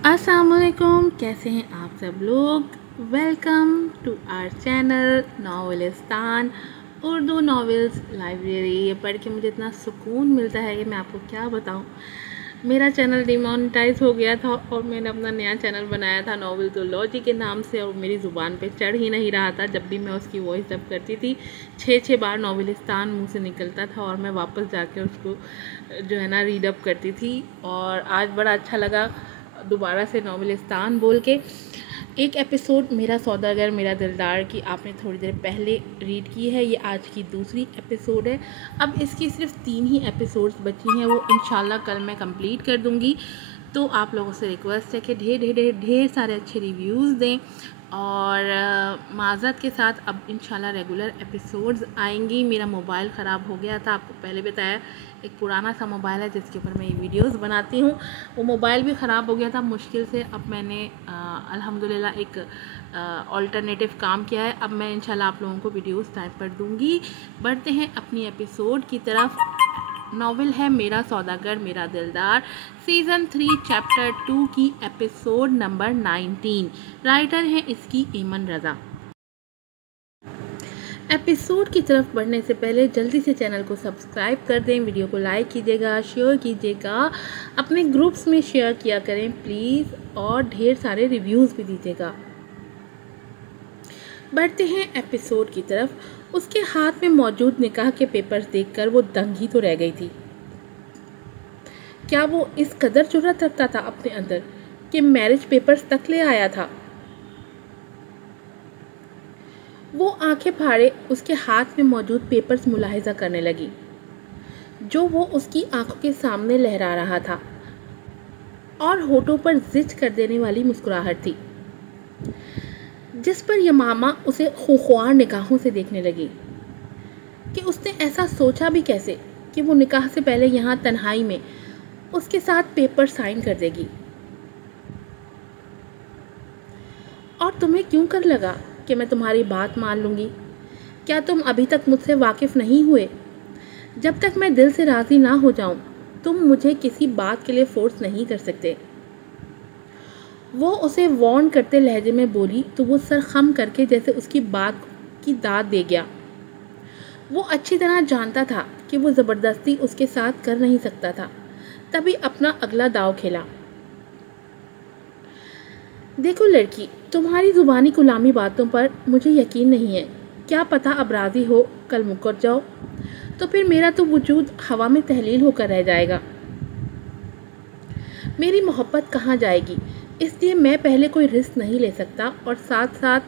अस्सलाम वालेकुम, कैसे हैं आप सब लोग। Welcome to our channel Novelistan Urdu novels library. ये पढ़ के मुझे इतना सुकून मिलता है कि मैं आपको क्या बताऊं। मेरा चैनल डिमोनेटाइज हो गया था और मैंने अपना नया चैनल बनाया था नॉवेल्सोलॉजी के नाम से, और मेरी ज़ुबान पे चढ़ ही नहीं रहा था। जब भी मैं उसकी वॉइस डब करती थी 6 बार नॉवेलिस्तान मुंह से निकलता था और मैं वापस जाके उसको जो है ना रीडअप करती थी। और आज बड़ा अच्छा लगा दोबारा से नॉवेलिस्तान बोल के। एक एपिसोड मेरा सौदागर मेरा दिलदार की आपने थोड़ी देर पहले रीड की है, ये आज की दूसरी एपिसोड है। अब इसकी सिर्फ 3 ही एपिसोड्स बची हैं, वो इंशाल्लाह कल मैं कंप्लीट कर दूंगी। तो आप लोगों से रिक्वेस्ट है कि ढेर सारे अच्छे रिव्यूज़ दें और माज़रत के साथ अब इंशाल्लाह रेगुलर एपिसोड्स आएंगी। मेरा मोबाइल ख़राब हो गया था, आपको पहले बताया। एक पुराना सा मोबाइल है जिसके ऊपर मैं ये वीडियोस बनाती हूँ, वो मोबाइल भी ख़राब हो गया था मुश्किल से। अब मैंने अल्हम्दुलिल्लाह एक ऑल्टरनेटिव काम किया है। अब मैं इंशाल्लाह आप लोगों को वीडियोस टाइम पर दूँगी। बढ़ते हैं अपनी एपिसोड की तरफ। नॉवेल है मेरा सौदागर मेरा दिलदार, सीज़न 3 चैप्टर 2 की एपिसोड नंबर 19। राइटर हैं इसकी ईमन रज़ा। एपिसोड की तरफ बढ़ने से पहले जल्दी से चैनल को सब्सक्राइब कर दें, वीडियो को लाइक कीजिएगा, शेयर कीजिएगा, अपने ग्रुप्स में शेयर किया करें प्लीज़, और ढेर सारे रिव्यूज़ भी दीजिएगा। बढ़ते हैं एपिसोड की तरफ। उसके हाथ में मौजूद निकाह के पेपर्स देखकर वो दंग ही तो रह गई थी। क्या वो इस कदर जुर्रत रखता था अपने अंदर कि मैरिज पेपर्स तक ले आया था? वो आंखें फाड़े उसके हाथ में मौजूद पेपर्स मुलाहिजा करने लगी, जो वो उसकी आंखों के सामने लहरा रहा था, और होठों पर जिच कर देने वाली मुस्कुराहट थी, जिस पर यमामा उसे खुख्वार निगाहों से देखने लगी कि उसने ऐसा सोचा भी कैसे कि वो निकाह से पहले यहाँ तन्हाई में उसके साथ पेपर साइन कर देगी। और तुम्हें क्यों कर लगा कि मैं तुम्हारी बात मान लूँगी? क्या तुम अभी तक मुझसे वाकिफ़ नहीं हुए? जब तक मैं दिल से राज़ी ना हो जाऊँ तुम मुझे किसी बात के लिए फोर्स नहीं कर सकते। वो उसे वार्न करते लहजे में बोली तो वो सर खम करके जैसे उसकी बात की दाद दे गया। वो अच्छी तरह जानता था कि वो ज़बरदस्ती उसके साथ कर नहीं सकता था, तभी अपना अगला दाव खेला। देखो लड़की, तुम्हारी ज़ुबानी गुलामी बातों पर मुझे यकीन नहीं है। क्या पता अब राज़ी हो, कल मुकर जाओ तो फिर मेरा तो वजूद हवा में तहलील होकर रह जाएगा। मेरी मोहब्बत कहाँ जाएगी, इसलिए मैं पहले कोई रिस्क नहीं ले सकता। और साथ साथ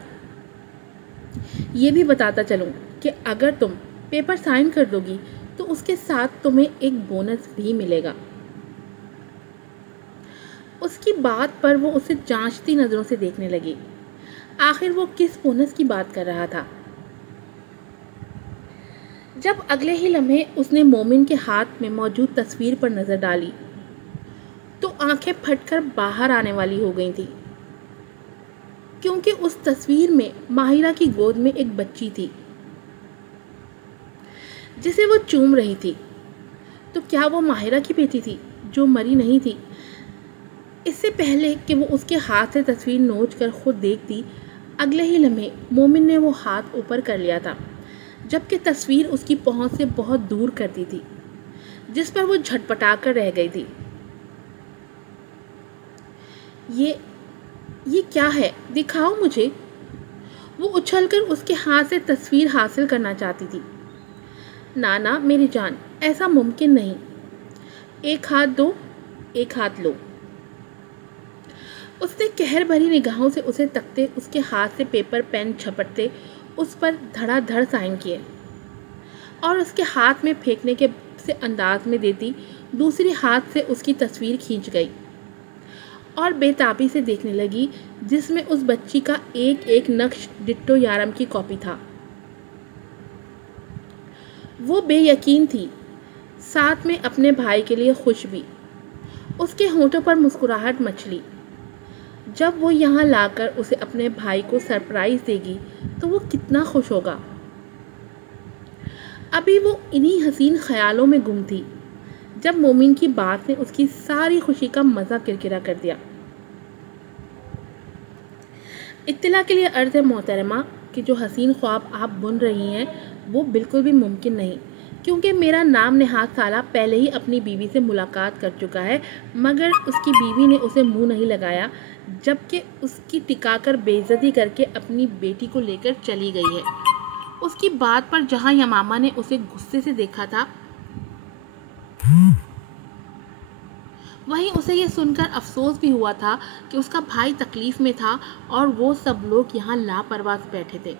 ये भी बताता चलूँ कि अगर तुम पेपर साइन कर दोगी तो उसके साथ तुम्हें एक बोनस भी मिलेगा। उसकी बात पर वो उसे जांचती नज़रों से देखने लगी। आखिर वो किस बोनस की बात कर रहा था? जब अगले ही लम्हे उसने मोमिन के हाथ में मौजूद तस्वीर पर नज़र डाली तो आंखें फटकर बाहर आने वाली हो गई थी, क्योंकि उस तस्वीर में माहिरा की गोद में एक बच्ची थी जिसे वो चूम रही थी। तो क्या वो माहिरा की बेटी थी जो मरी नहीं थी? इससे पहले कि वो उसके हाथ से तस्वीर नोच कर खुद देखती, अगले ही लम्हे मोमिन ने वो हाथ ऊपर कर लिया था, जबकि तस्वीर उसकी पहुंच से बहुत दूर कर दी थी, जिस पर वो झटपटा कर रह गई थी। ये क्या है? दिखाओ मुझे। वो उछलकर उसके हाथ से तस्वीर हासिल करना चाहती थी। ना मेरी जान, ऐसा मुमकिन नहीं। एक हाथ दो, एक हाथ लो। उसने कहर भरी निगाहों से उसे तकते उसके हाथ से पेपर पेन झपटते उस पर धड़ाधड़ साइन किए, और उसके हाथ में फेंकने के से अंदाज में देती दूसरे हाथ से उसकी तस्वीर खींच गई और बेताबी से देखने लगी, जिसमें उस बच्ची का एक एक नक्श डिट्टो यारम की कॉपी था। वो बेयकीन थी, साथ में अपने भाई के लिए खुश भी। उसके होंठों पर मुस्कुराहट मचली। जब वो यहाँ लाकर उसे अपने भाई को सरप्राइज देगी तो वो कितना खुश होगा। अभी वो इन्हीं हसीन ख्यालों में गुम थी जब मोमिन की बात ने उसकी सारी खुशी का मज़ा किरकिरा कर दिया। اطلاع کے لیے عرض ہے محترمہ کہ جو حسین خواب آپ بن رہی ہیں وہ بالکل بھی ممکن نہیں، کیونکہ میرا نام نہاد سالہ پہلے ہی اپنی بیوی سے ملاقات کر چکا ہے، مگر اس کی بیوی نے اسے منہ نہیں لگایا، جبکہ اس کی ٹکا کر بے عزتی کر کے اپنی بیٹی کو لے کر چلی گئی ہے۔ اس کی بات پر جہاں یمامہ نے اسے غصے سے دیکھا تھا، وہیں اسے یہ سن کر افسوس بھی ہوا تھا کہ اس کا بھائی تکلیف میں تھا اور وہ سب لوگ یہاں لاپرواہ بیٹھے تھے۔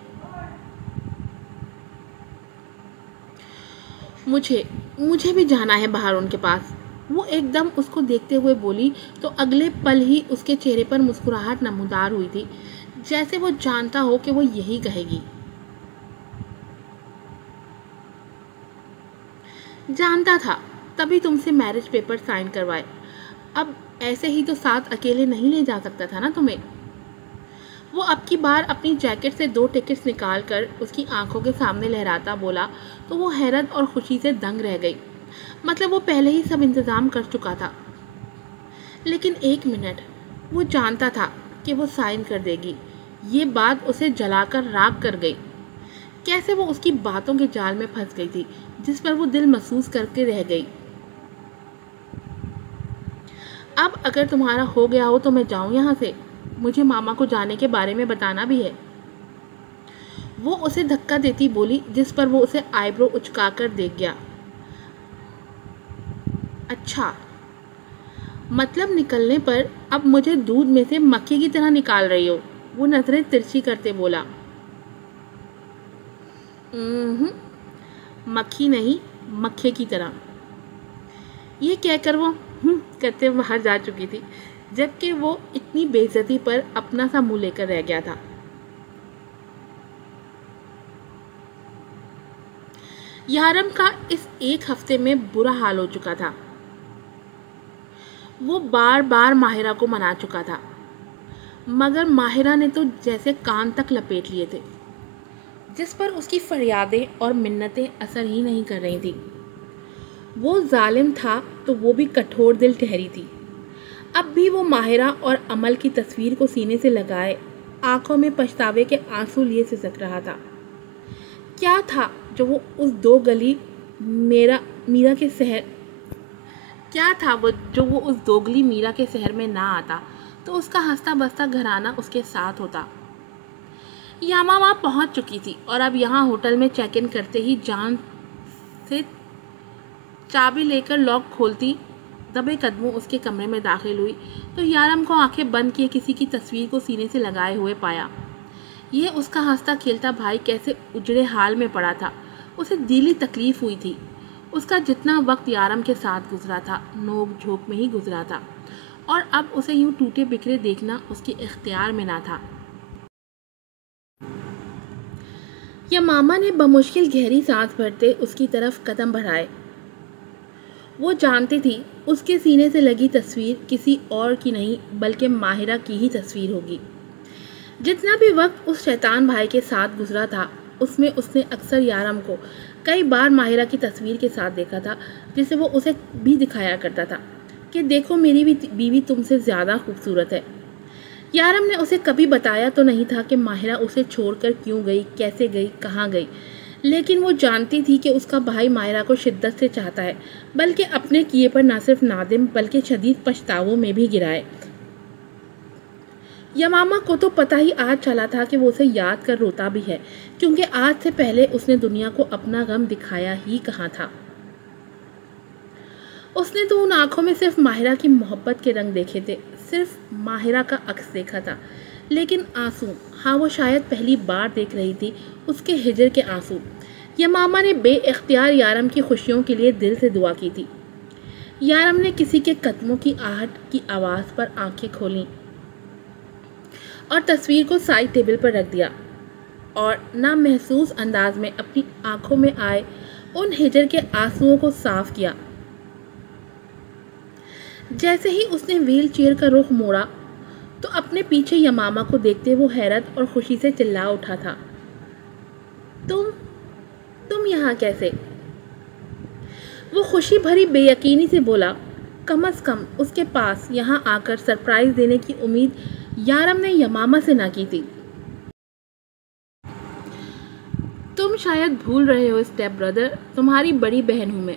مجھے بھی جانا ہے باہر ان کے پاس، وہ ایک دم اس کو دیکھتے ہوئے بولی تو اگلے پل ہی اس کے چہرے پر مسکراہٹ نمودار ہوئی تھی، جیسے وہ جانتا ہو کہ وہ یہی کہے گی۔ جانتا تھا، تبھی تم سے میرج پیپر سائن کروائے، اب ایسے ہی تو ساتھ اکیلے نہیں لے جا سکتا تھا نا تمہیں۔ وہ اب کی بار اپنی جیکٹ سے 2 ٹکٹس نکال کر اس کی آنکھوں کے سامنے لہراتا بولا تو وہ حیرت اور خوشی سے دنگ رہ گئی، مطلب وہ پہلے ہی سب انتظام کر چکا تھا۔ لیکن ایک منٹ، وہ جانتا تھا کہ وہ سائن کر دے گی، یہ بات اسے جلا کر راکھ کر گئی۔ کیسے وہ اس کی باتوں کے جال میں پھنس گئی تھی جس پر وہ دل محسوس کر کے رہ گئی۔ اب اگر تمہارا ہو گیا ہو تو میں جاؤں یہاں سے، مجھے ماما کو جانے کے بارے میں بتانا بھی ہے۔ وہ اسے دھکا دیتی بولی، جس پر وہ اسے آئی برو اچکا کر دیکھ گیا۔ اچھا، مطلب نکلنے پر اب مجھے دودھ میں سے مکھی کی طرح نکال رہی ہو؟ وہ نظریں ترچھی کرتے بولا۔ مکھی نہیں، مکھے کی طرح، یہ کہہ کر وہ کرتے باہر جا چکی تھی، جبکہ وہ اتنی بے عزتی پر اپنا سا منہ لے کر رہ گیا تھا۔ یارم کا اس ایک ہفتے میں برا حال ہو چکا تھا۔ وہ بار بار ماہرہ کو منا چکا تھا، مگر ماہرہ نے تو جیسے کان تک لپیٹ لیے تھے، جس پر اس کی فریادیں اور منتیں اثر ہی نہیں کر رہی تھی۔ وہ ظالم تھا تو وہ بھی کٹھور دل ٹھہری تھی۔ اب بھی وہ ماہرہ اور عمل کی تصویر کو سینے سے لگائے آنکھوں میں پچھتاوے کے آنسو لیے سسک رہا تھا۔ کیا تھا جو وہ اس دو گلی میرا کے شہر میں نہ آتا تو اس کا ہنستا بستا گھرانہ اس کے ساتھ ہوتا۔ یامامہ پہنچ چکی تھی اور اب یہاں ہوٹل میں چیک ان کرتے ہی جان سے چابی لے کر لاک کھولتی دبے قدموں اس کے کمرے میں داخل ہوئی تو یارم کو آنکھیں بند کیے کسی کی تصویر کو سینے سے لگائے ہوئے پایا۔ یہ اس کا ہنستا کھیلتا بھائی کیسے اجڑے حال میں پڑا تھا، اسے دلی تکلیف ہوئی تھی۔ اس کا جتنا وقت یارم کے ساتھ گزرا تھا نوک جھوک میں ہی گزرا تھا، اور اب اسے یوں ٹوٹے بکھرے دیکھنا اس کے اختیار میں نہ تھا۔ یمامہ نے بمشکل گہری سانس بھرتے اس کی طرف قدم بڑھائے۔ وہ جانتی تھی اس کے سینے سے لگی تصویر کسی اور کی نہیں بلکہ ماہرہ کی ہی تصویر ہوگی۔ جتنا بھی وقت اس شیطان بھائی کے ساتھ گزرا تھا اس میں اس نے اکثر یارم کو کئی بار ماہرہ کی تصویر کے ساتھ دیکھا تھا، جسے وہ اسے بھی دکھایا کرتا تھا کہ دیکھو میری بیوی تم سے زیادہ خوبصورت ہے۔ یارم نے اسے کبھی بتایا تو نہیں تھا کہ ماہرہ اسے چھوڑ کر کیوں گئی، کیسے گئی، کہاں گئی، لیکن وہ جانتی تھی کہ اس کا بھائی ماہرہ کو شدت سے چاہتا ہے، بلکہ اپنے کیے پر نہ صرف نادم بلکہ شدید پچھتاووں میں بھی گرا ہے۔ یمامہ کو تو پتہ ہی آج چلا تھا کہ وہ اسے یاد کر روتا بھی ہے، کیونکہ آج سے پہلے اس نے دنیا کو اپنا غم دکھایا ہی کہاں تھا۔ اس نے تو ان آنکھوں میں صرف ماہرہ کی محبت کے رنگ دیکھے تھے، صرف ماہرہ کا عکس دیکھا تھا، لیکن آنسو، ہاں وہ شاید پہلی بار دیکھ رہی تھی اس کے ہجر کے آنسو۔ یمامہ نے بے اختیار یارم کی خوشیوں کے لیے دل سے دعا کی تھی۔ یارم نے کسی کے قدموں کی آہٹ کی آواز پر آنکھیں کھولیں اور تصویر کو سائڈ ٹیبل پر رکھ دیا اور نامحسوس انداز میں اپنی آنکھوں میں آئے ان ہجر کے آنسوؤں کو صاف کیا۔ جیسے ہی اس نے ویل چیئر کا رخ موڑا تو اپنے پیچھے یمامہ کو دیکھتے وہ حیرت اور خوشی سے چلا اٹھا تھا۔ تم یہاں کیسے؟ وہ خوشی بھری بے یقینی سے بولا۔ कम अज़ कम उसके पास यहाँ आकर सरप्राइज़ देने की उम्मीद यारम ने यमामा से ना की थी। तुम शायद भूल रहे हो स्टेप ब्रदर, तुम्हारी बड़ी बहन हूँ मैं।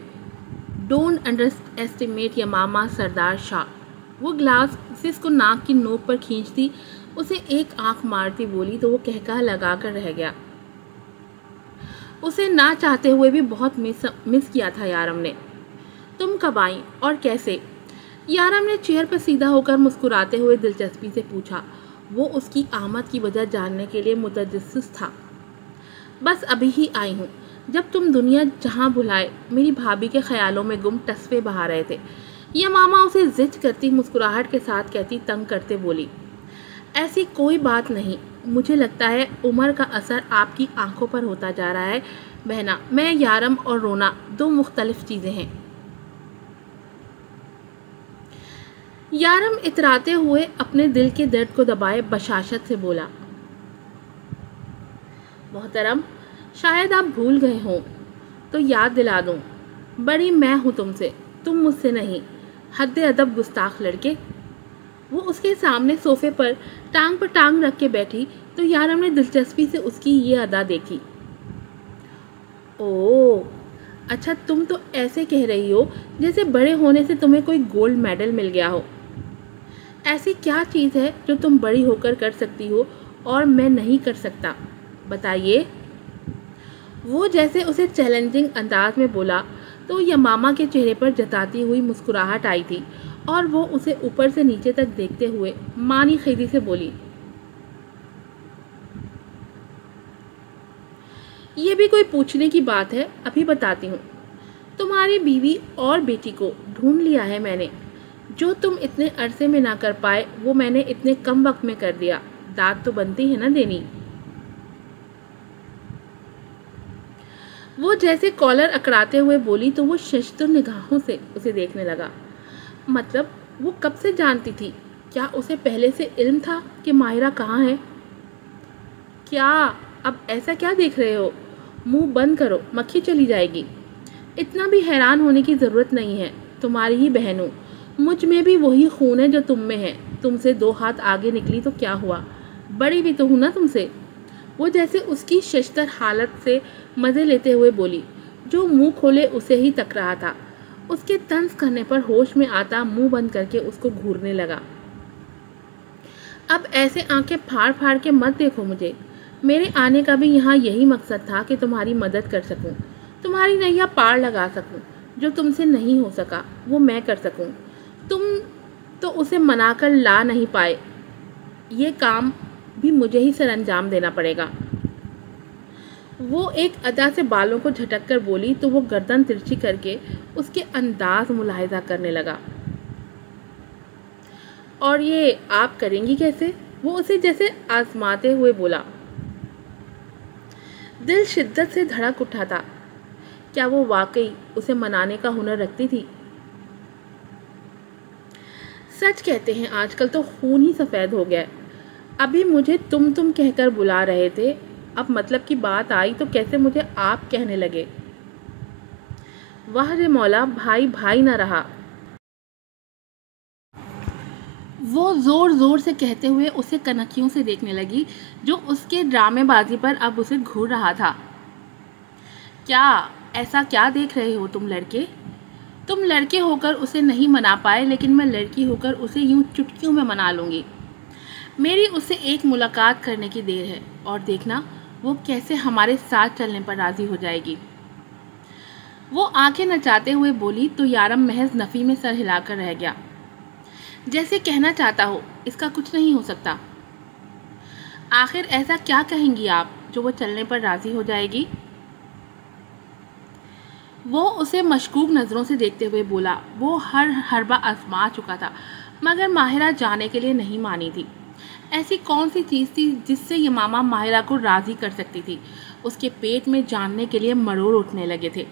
डोंट अंडर एस्टिमेट यमामा सरदार शाह। वो ग्लास से इसको नाक की नोक पर खींचती उसे एक आंख मारती बोली तो वो कहका लगा कर रह गया। उसे ना चाहते हुए भी बहुत मिस किया था यारम ने। तुम कब आई और कैसे? यारम ने चेयर पर सीधा होकर मुस्कुराते हुए दिलचस्पी से पूछा। वो उसकी आमद की वजह जानने के लिए मुतजस्सिस था। बस अभी ही आई हूँ, जब तुम दुनिया जहाँ भुलाए मेरी भाभी के ख्यालों में गुम टस्फे बहा रहे थे। यमामा उसे जिद करती मुस्कुराहट के साथ कहती तंग करते बोली, ऐसी कोई बात नहीं, मुझे लगता है उम्र का असर आपकी आंखों पर होता जा रहा है बहना। मैं यारम और रोना दो मुख्तलिफ चीज़ें हैं। यारम इतराते हुए अपने दिल के दर्द को दबाए बशाशत से बोला, मोहतरम, शायद आप भूल गए हों तो याद दिला दूं, बड़ी मैं हूँ तुमसे, तुम मुझसे नहीं। हद अदब गुस्ताख लड़के। वो उसके सामने सोफे पर टांग रख के बैठी तो यारम ने दिलचस्पी से उसकी ये अदा देखी। ओह अच्छा, तुम तो ऐसे कह रही हो जैसे बड़े होने से तुम्हें कोई गोल्ड मेडल मिल गया हो। ऐसी क्या चीज़ है जो तुम बड़ी होकर कर सकती हो और मैं नहीं कर सकता, बताइए। वो जैसे उसे चैलेंजिंग अंदाज में बोला तो यमामा के चेहरे पर जताती हुई मुस्कुराहट आई थी और वो उसे ऊपर से नीचे तक देखते हुए मानी खीदी से बोली, ये भी कोई पूछने की बात है? अभी बताती हूँ। तुम्हारी बीवी और बेटी को ढूंढ लिया है मैंने। जो तुम इतने अरसे में ना कर पाए वो मैंने इतने कम वक्त में कर दिया। दाद तो बनती है ना देनी। वो जैसे कॉलर अकड़ाते हुए बोली तो वो शशतर निगाहों से उसे देखने लगा। मतलब वो कब से जानती थी? क्या उसे पहले से इल्म था कि माहिरा कहाँ है? क्या अब ऐसा क्या देख रहे हो? मुंह बंद करो, मक्खी चली जाएगी। इतना भी हैरान होने की ज़रूरत नहीं है, तुम्हारी ही बहन हूँ। मुझ में भी वही खून है जो तुम में है। तुमसे 2 हाथ आगे निकली तो क्या हुआ, बड़ी भी तो हूँ ना तुमसे। वो जैसे उसकी शशतर हालत से मज़े लेते हुए बोली। जो मुंह खोले उसे ही तक रहा था। उसके तंज करने पर होश में आता मुंह बंद करके उसको घूरने लगा। अब ऐसे आंखें फाड़ फाड़ के मत देखो मुझे। मेरे आने का भी यहाँ यही मकसद था कि तुम्हारी मदद कर सकूँ, तुम्हारी नैया पार लगा सकूँ। जो तुमसे नहीं हो सका वो मैं कर सकूँ। तुम तो उसे मनाकर ला नहीं पाए, ये काम भी मुझे ही सरअंजाम देना पड़ेगा। वो एक अदा से बालों को झटक कर बोली तो वो गर्दन तिरछी करके उसके अंदाज मुलाहिजा करने लगा। और ये आप करेंगी कैसे? वो उसे जैसे आजमाते हुए बोला। दिल शिद्दत से धड़क उठा था। क्या वो वाकई उसे मनाने का हुनर रखती थी? सच कहते हैं आजकल तो खून ही सफ़ेद हो गया है। अभी मुझे तुम कहकर बुला रहे थे, अब मतलब की बात आई तो कैसे मुझे आप कहने लगे। वाह रे मौला, भाई भाई ना रहा। वो ज़ोर ज़ोर से कहते हुए उसे कनखियों से देखने लगी जो उसके ड्रामेबाजी पर अब उसे घूर रहा था। क्या ऐसा क्या देख रहे हो तुम लड़के? तुम लड़के होकर उसे नहीं मना पाए, लेकिन मैं लड़की होकर उसे यूं चुटकियों में मना लूँगी। मेरी उससे एक मुलाकात करने की देर है और देखना वो कैसे हमारे साथ चलने पर राज़ी हो जाएगी। वो आंखें नचाते हुए बोली तो यारम महज नफ़ी में सर हिलाकर रह गया, जैसे कहना चाहता हो इसका कुछ नहीं हो सकता। आखिर ऐसा क्या कहेंगी आप जो वो चलने पर राज़ी हो जाएगी? वो उसे मशकूक नज़रों से देखते हुए बोला। वो हर हरबा आजमा चुका था मगर माहिरा जाने के लिए नहीं मानी थी। ऐसी कौन सी चीज़ थी जिससे यमामा माहिरा को राज़ी कर सकती थी? उसके पेट में जानने के लिए मरोड़ उठने लगे थे।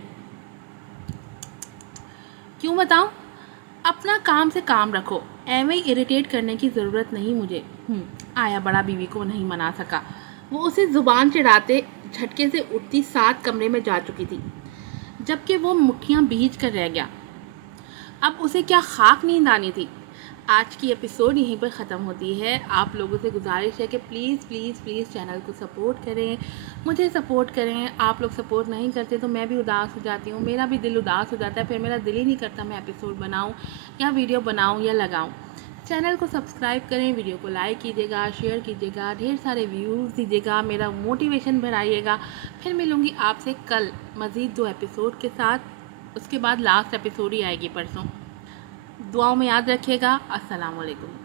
क्यों बताऊं? अपना काम से काम रखो, एवं इरिटेट करने की ज़रूरत नहीं मुझे। आया बड़ा बीवी को नहीं मना सका। वो उसे ज़ुबान चिढ़ाते झटके से उठती 7 कमरे में जा चुकी थी, जबकि वो मुट्ठियाँ भींच कर रह गया। اب اسے کیا خاک نیند آنی تھی۔ آج کی ایپیسوڈ یہیں پر ختم ہوتی ہے۔ آپ لوگوں سے گزارش ہے کہ پلیز پلیز پلیز چینل کو سپورٹ کریں، مجھے سپورٹ کریں۔ آپ لوگ سپورٹ نہیں کرتے تو میں بھی اداس ہو جاتی ہوں، میرا بھی دل اداس ہو جاتا ہے، پھر میرا دل ہی نہیں کرتا میں ایپیسوڈ بناؤں یا ویڈیو بناؤں یا لگاؤں۔ چینل کو سبسکرائب کریں، ویڈیو کو لائک کیجیے گا، شیئر کیجیے گا، ڈھیر سارے ویوز دیجیے گا، میرا موٹیویشن بڑھائیے گا۔ پھر ملوں گی آپ سے کل مزید 2 ایپیسوڈ کے ساتھ، اس کے بعد لاسٹ ایپیسوڈ ہی آئے گی پرسوں۔ دعاؤں میں یاد رکھیے گا۔ السلام علیکم۔